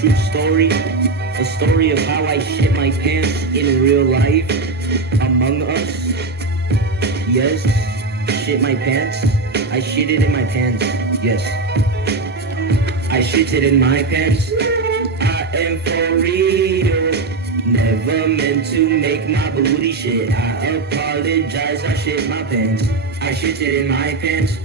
true story. A story of how I shit my pants in real life. Among Us. Yes. Shit my pants. I shit it in my pants. Yes. I shit it in my pants. I am for real. Never meant to make my booty shit. I apologize, I shit my pants. I shit it in my pants.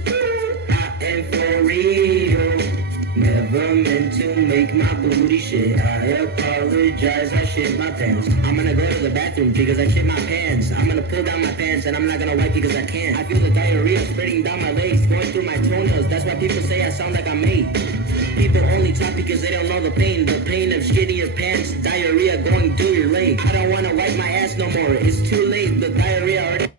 I am for real. Never meant to make my booty shit. I apologize, I shit my pants. I'm gonna go to the bathroom because I shit my pants. I'm gonna pull down my pants and I'm not gonna wipe because I can't. I feel the diarrhea spreading down my legs, going through my toenails. That's why people say I sound like I'm made. People only talk because they don't know the pain of shitting your pants, diarrhea going through your leg. I don't wanna wipe my ass no more, it's too late, the diarrhea already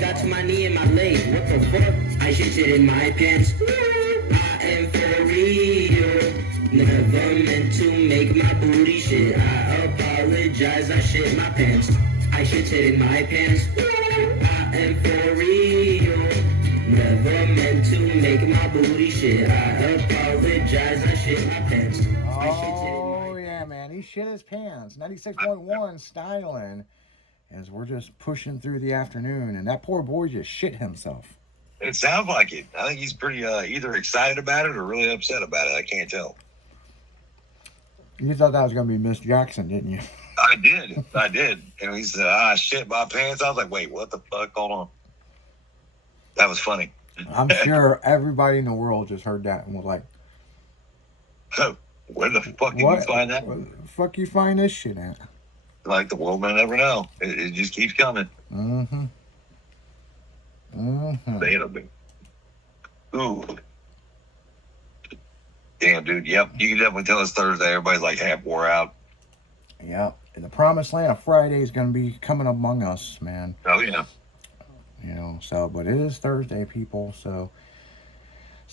got to my knee and my leg. What the fuck? I shit it in my pants. I am for real. Never meant to make my booty shit. I apologize, I shit my pants. I shit it in my pants. I am for real. Never meant to make my booty shit. I apologize, I shit my pants. Oh, yeah, man. He shit his pants. 96.1 styling. As we're just pushing through the afternoon, and that poor boy just shit himself. It sounds like it. I think he's pretty either excited about it or really upset about it. I can't tell. You thought that was going to be Miss Jackson, didn't you? I did. And he said, I shit my pants. I was like, wait, what the fuck? Hold on. That was funny. I'm sure everybody in the world just heard that and was like, where the fuck did you find that? Where the fuck you find this shit at? Like, the world may never know. It just keeps coming. Mm-hmm. Ooh. Damn, dude. Yep. You can definitely tell it's Thursday. Everybody's like half wore out. Yep. And the promised land of Friday is going to be coming among us, man. Oh, yeah. You know, so, but it is Thursday, people. So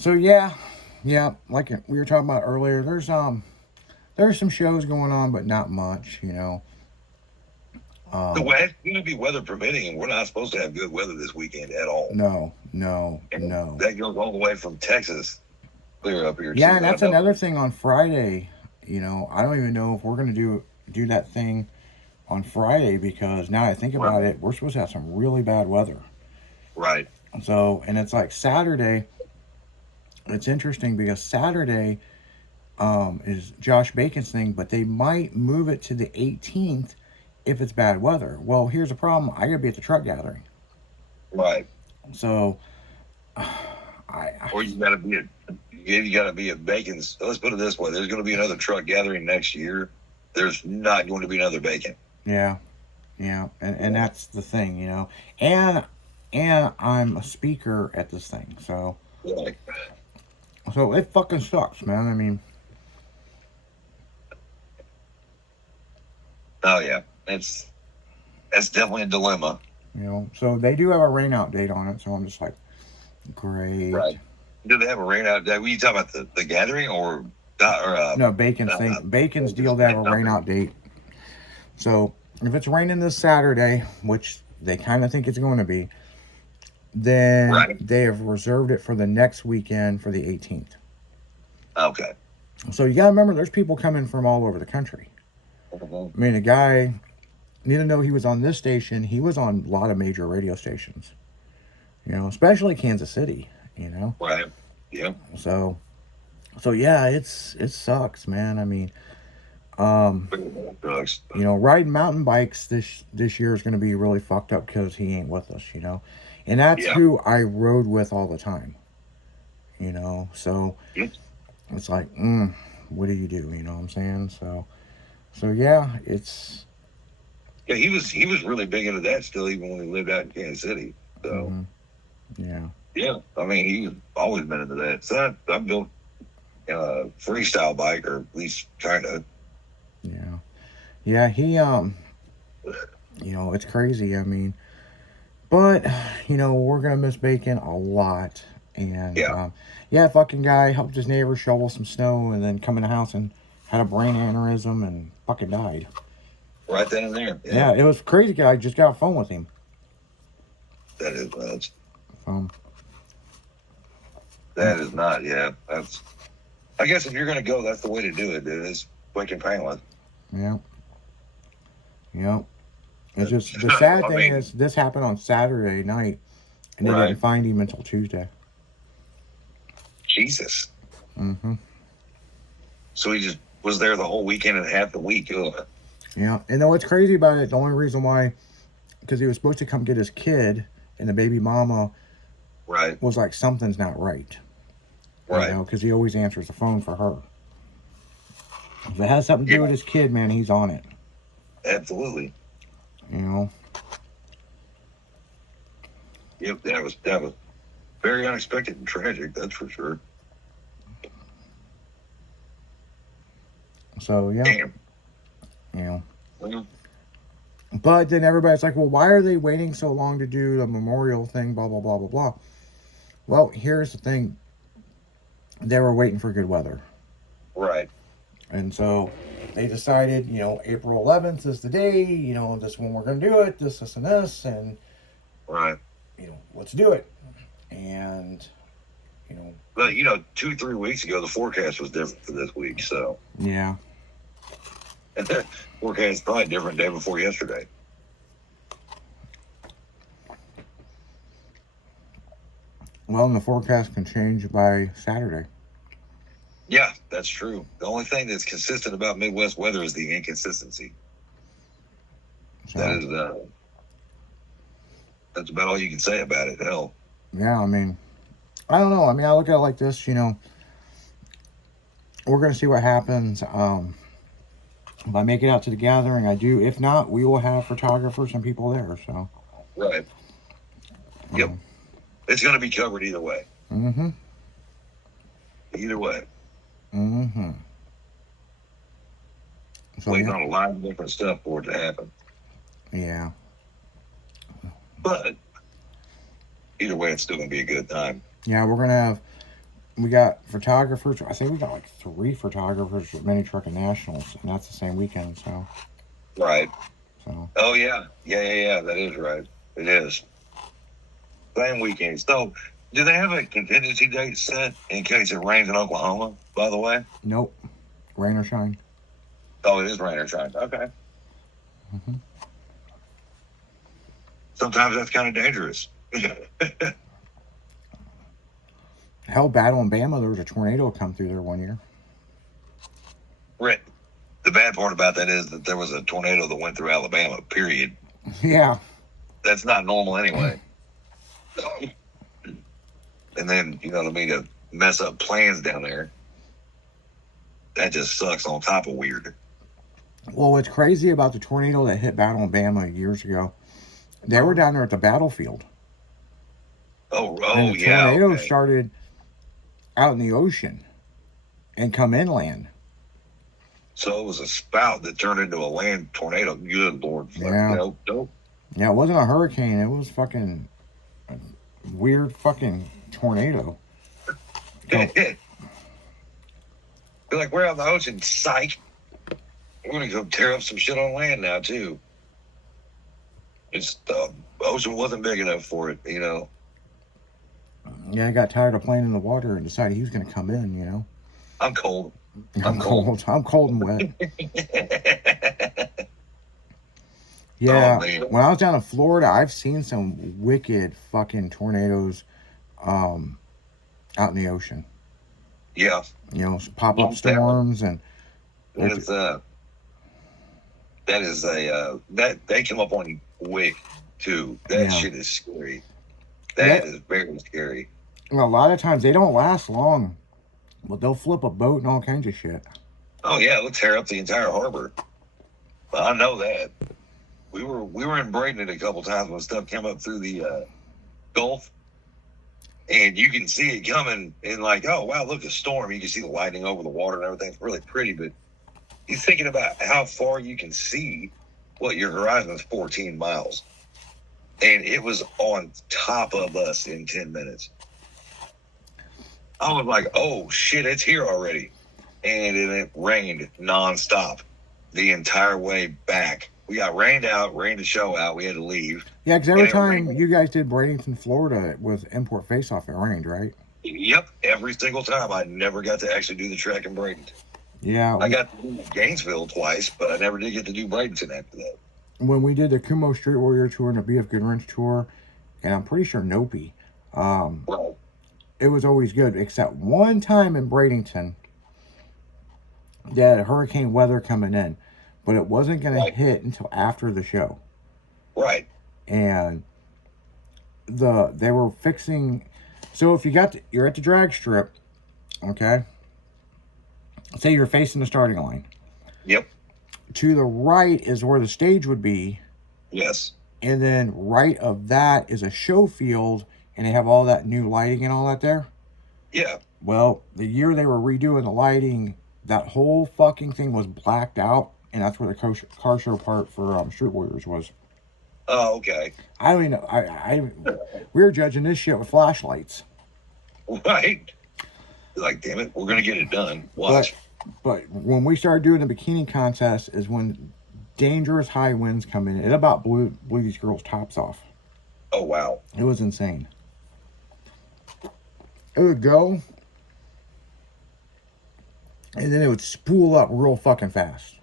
yeah. Like we were talking about earlier, there's some shows going on, but not much, you know. The weather's going to be weather permitting, and we're not supposed to have good weather this weekend at all. No. That goes all the way from Texas clear up here. Yeah, and that's another thing on Friday. You know, I don't even know if we're going to do that thing on Friday, because now I think about it, we're supposed to have some really bad weather. Right. So, and it's like Saturday. It's interesting because Saturday is Josh Bacon's thing, but they might move it to the 18th if it's bad weather. Well, here's the problem. I got to be at the truck gathering. Right. So, or you got to be at Bacon's. Let's put it this way. There's going to be another truck gathering next year. There's not going to be another Bacon. Yeah. And that's the thing, you know. And I'm a speaker at this thing, so. Right. So it fucking sucks, man. I mean. Oh, yeah. That's definitely a dilemma. You know, so they do have a rain out date on it, so I'm just like, great. Right. Do they have a rain out date? Were you talking about the gathering or no, Bacon's thing. Bacon's deal, they have a rain out date. So if it's raining this Saturday, which they kind of think it's going to be, then they have reserved it for the next weekend for the 18th. Okay. So you got to remember, there's people coming from all over the country. I mean, a guy, even though he was on this station, he was on a lot of major radio stations. You know, especially Kansas City, you know. Right. Yeah. So yeah, it sucks, man. I mean, you know, riding mountain bikes this year is going to be really fucked up because he ain't with us, you know. And that's who I rode with all the time, you know. So it's like, what do you do? You know what I'm saying? So yeah, it's. Yeah, he was really big into that still, even when he lived out in Kansas City. So. Yeah. I mean, he's always been into that. So I built a freestyle bike, or at least trying to. Yeah. He you know, it's crazy. I mean, but you know, we're gonna miss Bacon a lot. And fucking guy helped his neighbor shovel some snow, and then come in the house and had a brain aneurysm and fucking died. Right then and there. Yeah, it was crazy. Guy just got a phone with him. That is nuts. Um, That is not, yeah. That's I guess if you're going to go, that's the way to do it. It is quick and painless. Yeah. Yep. It's just the sad thing is this happened on Saturday night, and they didn't find him until Tuesday. Jesus. Mm-hmm. So he just was there the whole weekend and half the week. Ugh. Yeah, and what's crazy about it, the only reason why, because he was supposed to come get his kid, and the baby mama, was like, something's not right. Right. You know, because he always answers the phone for her. If it has something to do with his kid, man, he's on it. Absolutely. You know. Yep, that was very unexpected and tragic. That's for sure. So yeah. Damn. You know. Mm-hmm. But then everybody's like, well, why are they waiting so long to do the memorial thing? Blah blah blah blah blah. Well, here's the thing. They were waiting for good weather. Right. And so they decided, you know, April 11th is the day, you know, this is when we're going to do it, this, and this, and, you know, let's do it. And, you know. But, you know, 2-3 weeks ago, the forecast was different for this week, so. Yeah. And that forecast is probably different day before yesterday. Well, and the forecast can change by Saturday. Yeah, that's true. The only thing that's consistent about Midwest weather is the inconsistency. So, that's about all you can say about it. Hell. Yeah, I mean, I don't know. I mean, I look at it like this, you know. We're going to see what happens. If I make it out to the gathering, I do. If not, we will have photographers and people there, so. Right. Yep. It's going to be covered either way. Mm-hmm. Either way. Mm-hmm. So, waiting on a lot of different stuff for it to happen. Yeah. But either way, it's still going to be a good time. Yeah, we're going to have, we got photographers. I think we got like 3 photographers for Mini Trucking Nationals, and that's the same weekend, so. Right. So. Oh, yeah. Yeah. That is right. It is. Same weekend. So, do they have a contingency date set in case it rains in Oklahoma, by the way? Nope. Rain or shine. Oh, it is rain or shine. Okay. Mm-hmm. Sometimes that's kind of dangerous. Hell, Battle in Bama, there was a tornado come through there one year. Right. The bad part about that is that there was a tornado that went through Alabama, period. Yeah. That's not normal anyway. And then, you know what I mean, to mess up plans down there, that just sucks on top of weird. Well, what's crazy about the tornado that hit Battle in Bama years ago, they were down there at the battlefield. And the tornado started out in the ocean and come inland. So it was a spout that turned into a land tornado. Good Lord. Yeah. Nope. Yeah, it wasn't a hurricane. It was fucking a weird fucking tornado. You're like, we're out in the ocean, psych. We're going to go tear up some shit on land now, too. It's the ocean wasn't big enough for it, you know. Yeah, I got tired of playing in the water and decided he was going to come in, you know. I'm cold. I'm cold. I'm cold and wet. Yeah, when I was down in Florida, I've seen some wicked fucking tornadoes out in the ocean. Yeah. You know, pop-up storms and... that they come up on you quick, too. That shit is scary. That is very scary. A lot of times, they don't last long, but they'll flip a boat and all kinds of shit. Oh, yeah, they'll tear up the entire harbor. I know that. We were in Braden a couple times when stuff came up through the Gulf, and you can see it coming, and like, oh, wow, look, a storm. You can see the lightning over the water and everything. It's really pretty, but you're thinking about how far you can see. What, your horizon is 14 miles. And it was on top of us in 10 minutes. I was like, oh, shit, it's here already. And it rained nonstop the entire way back. We got rained to show out. We had to leave. Yeah, because every time you guys did Bradenton, Florida with Import Face Off, it rained, right? Yep. every single time. I never got to actually do the track in Bradenton. Yeah. I got to do Gainesville twice, but I never did get to do Bradenton after that. When we did the Kumo Street Warrior tour and the BF Goodwrench tour, and I'm pretty sure Nopi, Right. it was always good, except one time in Bradenton, they had hurricane weather coming in, but it wasn't going to hit until after the show. Right. And they were fixing. So if you're at the drag strip, okay. Say you're facing the starting line. Yep. To the right is where the stage would be. Yes. And then right of that is a show field, and they have all that new lighting and all that there. Yeah. Well, the year they were redoing the lighting, that whole fucking thing was blacked out, and that's where the car show part for Street Warriors was. Oh, okay. I don't even know. We were judging this shit with flashlights. Right. Like, damn it, we're gonna get it done. Watch. But when we started doing the bikini contest is when dangerous high winds come in. It about blew these girls' tops off. Oh, wow. It was insane. It would go, and then it would spool up real fucking fast.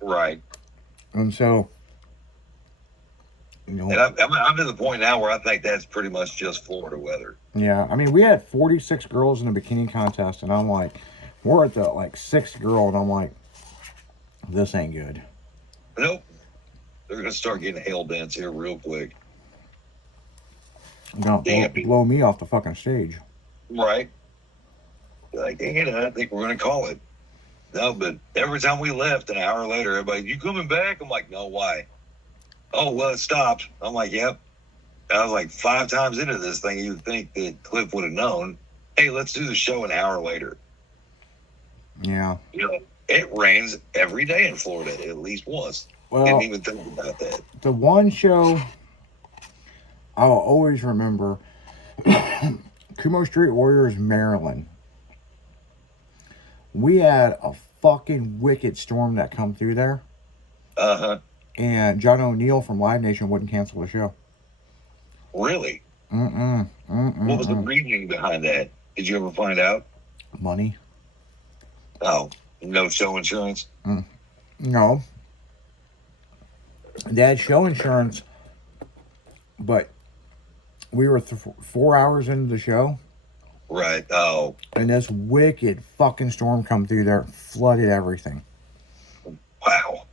Right. And so, you know. And I'm to the point now where I think that's pretty much just Florida weather. Yeah, I mean, we had 46 girls in a bikini contest, and I'm like, we're at the like 6th girl, and I'm like, this ain't good. Nope. They're gonna start getting hail dents here real quick. Don't blow me off the fucking stage. Right. Like, dang it, I think we're gonna call it. No, but every time we left, an hour later, everybody, you coming back? I'm like, no, why? Oh, well, it stopped. I'm like, yep. I was like 5 times into this thing. You'd think that Cliff would have known, hey, let's do the show an hour later. Yeah. You know, it rains every day in Florida, at least once. Well, didn't even think about that. The one show I'll always remember, Kumo Street Warriors, Maryland. We had a fucking wicked storm that come through there. Uh-huh. And John O'Neill from Live Nation wouldn't cancel the show. Really? What was the reasoning behind that? Did you ever find out? Money. Oh, no show insurance? No. They had show insurance, but we were 4 hours into the show. Right. Oh. And this wicked fucking storm come through there, flooded everything. Wow.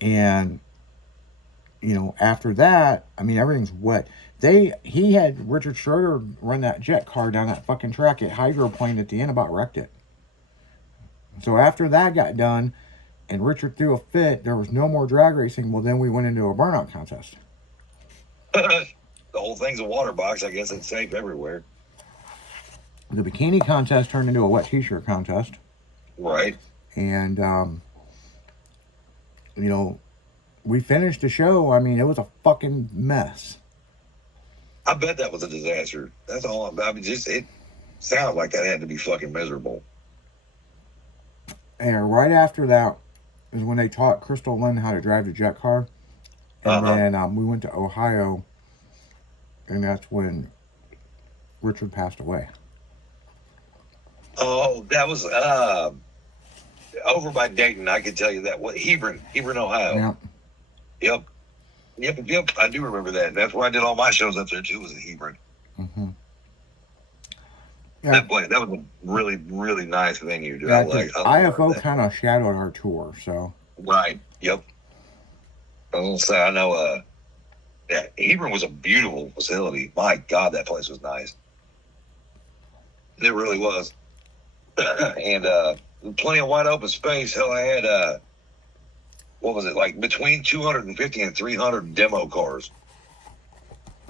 And, you know, after that, I mean, everything's wet. He had Richard Schroeder run that jet car down that fucking track. It hydroplaned at the end, about wrecked it. So after that got done, and Richard threw a fit, there was no more drag racing. Well, then we went into a burnout contest. The whole thing's a water box. I guess it's safe everywhere. The bikini contest turned into a wet t-shirt contest. Right. And, you know, we finished the show. I mean, it was a fucking mess. I bet that was a disaster. That's all. I mean, it sounded like that had to be fucking miserable. And right after that is when they taught Crystal Lynn how to drive the jet car. And then we went to Ohio, and that's when Richard passed away. Oh, that was over by Dayton. I can tell you that. What, Hebron, Ohio. Yeah. Yep. I do remember that. That's where I did all my shows up there too. Was in Hebron. Mm-hmm. Yeah. That was a really, really nice venue. Dude. Yeah, IFO kind of shadowed our tour, so. Right. Yep. I was gonna say, I know. Hebron was a beautiful facility. My God, that place was nice. It really was. And plenty of wide open space. Hell, I had what was it, like between 250 and 300 demo cars.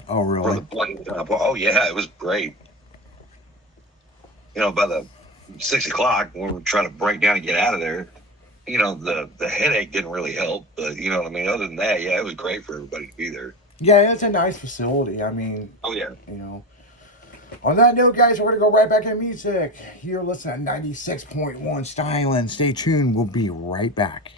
Oh, really? For the playing time. Oh yeah, it was great. You know, by the 6 o'clock when we were trying to break down and get out of there, you know, the headache didn't really help. But you know what I mean? Other than that, yeah, it was great for everybody to be there. Yeah, it's a nice facility. I mean, oh yeah. You know. On that note, guys, we're going to go right back in music. You're listening to 96.1 Styling. Stay tuned. We'll be right back.